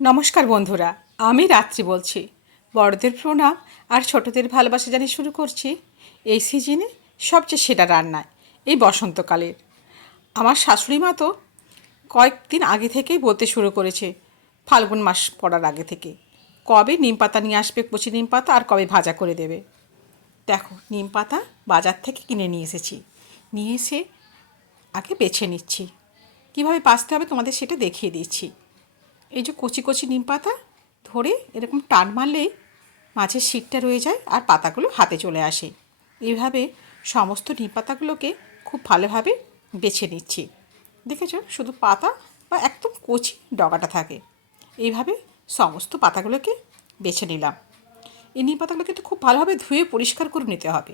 নমস্কার বন্ধুরা, আমি রাত্রি বলছি। বড়দের প্রণাম আর ছোটদের ভালোবাসা জানিয়ে শুরু করছি এই সিজনে সবচেয়ে সেরা রান্না, এই বসন্তকালের। আমার শাশুড়ি মা তো কয়েকদিন আগে থেকেই বলতে শুরু করেছে, ফাল্গুন মাস পড়ার আগে থেকে, কবে নিম পাতা নিয়ে আসবে, কচি নিম পাতা, আর কবে ভাজা করে দেবে। দেখো, নিম পাতা বাজার থেকে কিনে নিয়ে এসেছি। নিয়ে এসে আগে বেছে নিচ্ছি, কীভাবে বাছতে হবে তোমাদের সেটা দেখিয়ে দিচ্ছি। এই যে কচি কচি নিম পাতা ধরে এরকম টান মারলেই মাঝের শীটটা রয়ে যায় আর পাতাগুলো হাতে চলে আসে। এইভাবে সমস্ত নিম পাতাগুলোকে খুব ভালোভাবে বেছে নিচ্ছি। দেখেছ, শুধু পাতা বা একদম কচি ডগাটা থাকে। এইভাবে সমস্ত পাতাগুলোকে বেছে নিলাম। এই নিম পাতাগুলো কিন্তু খুব ভালোভাবে ধুয়ে পরিষ্কার করে নিতে হবে।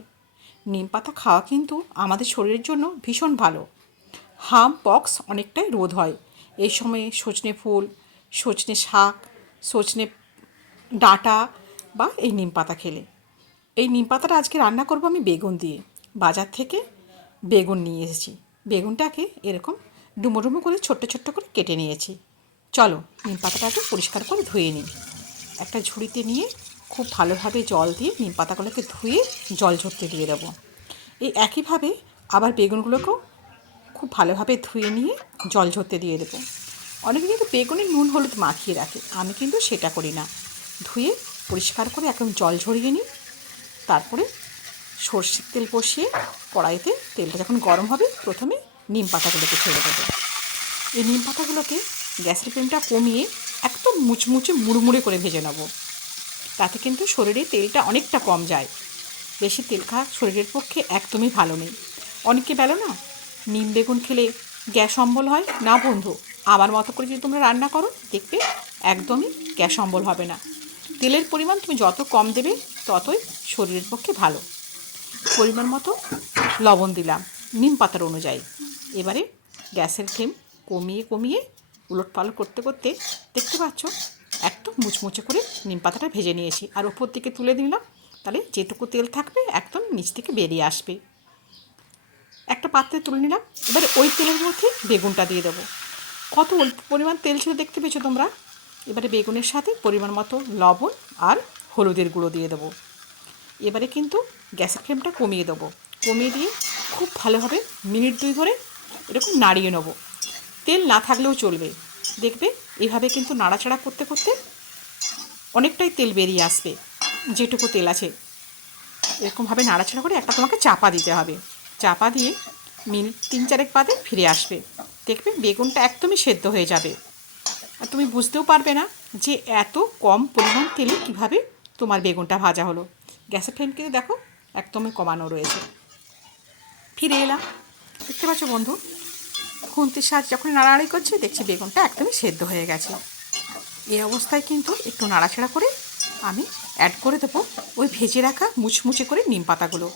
নিম পাতা খাওয়া কিন্তু আমাদের শরীরের জন্য ভীষণ ভালো। হাম পক্স অনেকটাই রোধ হয় এই সময়ে। সজনে ফুল, সজনে শাক, সজনে ডাঁটা বা এই নিম পাতা খেলে। এই নিম পাতাটা আজকে রান্না করব আমি বেগুন দিয়ে। বাজার থেকে বেগুন নিয়ে এসেছি। বেগুনটাকে এরকম ডুমো ডুমো করে ছোট্ট ছোট্ট করে কেটে নিয়েছি। চলো নিম পাতাটাকে পরিষ্কার করে ধুয়ে নিই। একটা ঝুড়িতে নিয়ে খুব ভালোভাবে জল দিয়ে নিম পাতাগুলোকে ধুয়ে জল ঝরতে দিয়ে দেবো। এই একইভাবে আবার বেগুনগুলোকেও খুব ভালোভাবে ধুয়ে নিয়ে জল ঝরতে দিয়ে দেবো। অনেকে কিন্তু বেগুনে নুন হলুদ মাখিয়ে রাখে, আমি কিন্তু সেটা করি না। ধুয়ে পরিষ্কার করে একদম জল ঝরিয়ে নিই। তারপরে সর্ষের তেল বসিয়ে কড়াইতে তেলটা যখন গরম হবে, প্রথমে নিম পাতাগুলোকে ছেড়ে দেবো। এই নিম পাতাগুলোকে গ্যাসের ফ্লেমটা কমিয়ে একদম মুচমুচে মুড়মুড়ে করে ভেজে নেব। তাতে কিন্তু শরীরে তেলটা অনেকটা কম যায়। বেশি তেল খাওয়া শরীরের পক্ষে একদমই ভালো নেই। অনেকে বলো না, নিম বেগুন খেলে গ্যাস অম্বল হয়। না বন্ধু, আমার মতো করে যদি তোমরা রান্না করো, দেখবে একদমই গ্যাস অম্বল হবে না। তেলের পরিমাণ তুমি যত কম দেবে ততই শরীরের পক্ষে ভালো। পরিমাণ মতো লবণ দিলাম নিম পাতার অনুযায়ী। এবারে গ্যাসের ফ্লেম কমিয়ে কমিয়ে উলট পালট করতে করতে দেখতে পাচ্ছ একদম মুচমুচে করে নিম পাতাটা ভেজে নিয়েছি। আর ওপর দিকে তুলে দিলাম, তাহলে যেটুকু তেল থাকবে একদম নিচ থেকে বেরিয়ে আসবে। একটা পাত্রে তুলে নিলাম। এবারে ওই তেলের মধ্যে বেগুনটা দিয়ে দেবো। কত অল্প পরিমাণ তেল ছিল দেখতে পেয়েছো তোমরা। এবারে বেগুনের সাথে পরিমাণ মতো লবণ আর হলুদের গুঁড়ো দিয়ে দেবো। এবারে কিন্তু গ্যাসের ফ্লেমটা কমিয়ে দেবো। কমিয়ে দিয়ে খুব ভালোভাবে মিনিট 2 ধরে এরকম নাড়িয়ে নেবো। তেল না থাকলেও চলবে। দেখবে এইভাবে কিন্তু নাড়াচাড়া করতে করতে অনেকটাই তেল বেরিয়ে আসবে। যেটুকু তেল আছে এরকমভাবে নাড়াচাড়া করে একটা তোমাকে চাপা দিতে হবে। চাপা দিয়ে মিনিট 3-4 বাদে ফিরে আসবে। দেখবে বেগুনটা একদমই সেদ্ধ হয়ে যাবে। আর তুমি বুঝতেও পারবে না যে এত কম পরিমাণ তেলে কীভাবে তোমার বেগুনটা ভাজা হলো। গ্যাসের ফ্লেম কিন্তু দেখো একদমই কমানো রয়েছে। ফিরে এলাম। দেখতে পাচ্ছ বন্ধু, খুন্তির সাহায্যে যখন নাড়ানাড়ি করছি, দেখছি বেগুনটা একদমই সেদ্ধ হয়ে গেছে। এই অবস্থায় কিন্তু একটু নাড়াচাড়া করে আমি অ্যাড করে দেবো ওই ভেজে রাখা মুচমুচে করে নিম পাতাগুলো।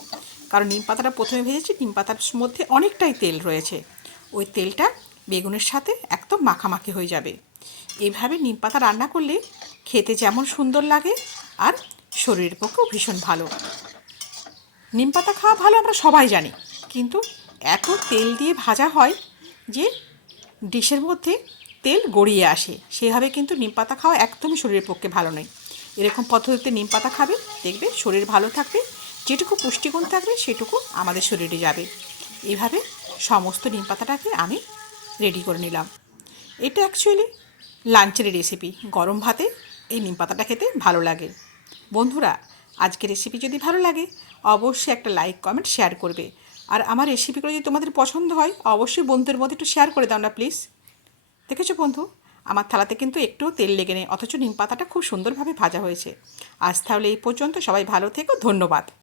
কারণ নিম পাতাটা প্রথমে ভেজেছি, নিম পাতার মধ্যে অনেকটাই তেল রয়েছে। ওই তেলটা বেগুনের সাথে একদম মাখামাখি হয়ে যাবে। এইভাবে নিম পাতা রান্না করলে খেতে যেমন সুন্দর লাগে আর শরীরের পক্ষেও ভীষণ ভালো। নিম পাতা খাওয়া ভালো আমরা সবাই জানি, কিন্তু এত তেল দিয়ে ভাজা হয় যে ডিশের মধ্যে তেল গড়িয়ে আসে। সেভাবে কিন্তু নিম পাতা খাওয়া একদমই শরীরের পক্ষে ভালো নয়। এরকম পদ্ধতিতে নিম পাতা খাবে, দেখবে শরীর ভালো থাকবে। যেটুকু পুষ্টিগুণ থাকবে সেটুকু আমাদের শরীরে যাবে। এইভাবে সমস্ত নিম পাতাটাকে আমি রেডি করে নিলাম। এটা অ্যাকচুয়ালি লাঞ্চের রেসিপি। গরম ভাতে এই নিম পাতাটা খেতে ভালো লাগে। বন্ধুরা, আজকের রেসিপি যদি ভালো লাগে অবশ্যই একটা লাইক কমেন্ট শেয়ার করবে। আর আমার রেসিপিগুলো যদি তোমাদের পছন্দ হয় অবশ্যই বন্ধুদের মধ্যে একটু শেয়ার করে দাও না প্লিজ। দেখেছো বন্ধু, আমার থালাতে কিন্তু একটুও তেল লেগে নেই, অথচ নিম পাতাটা খুব সুন্দরভাবে ভাজা হয়েছে। আজ তাহলে এই পর্যন্ত। সবাই ভালো থেকো, ধন্যবাদ।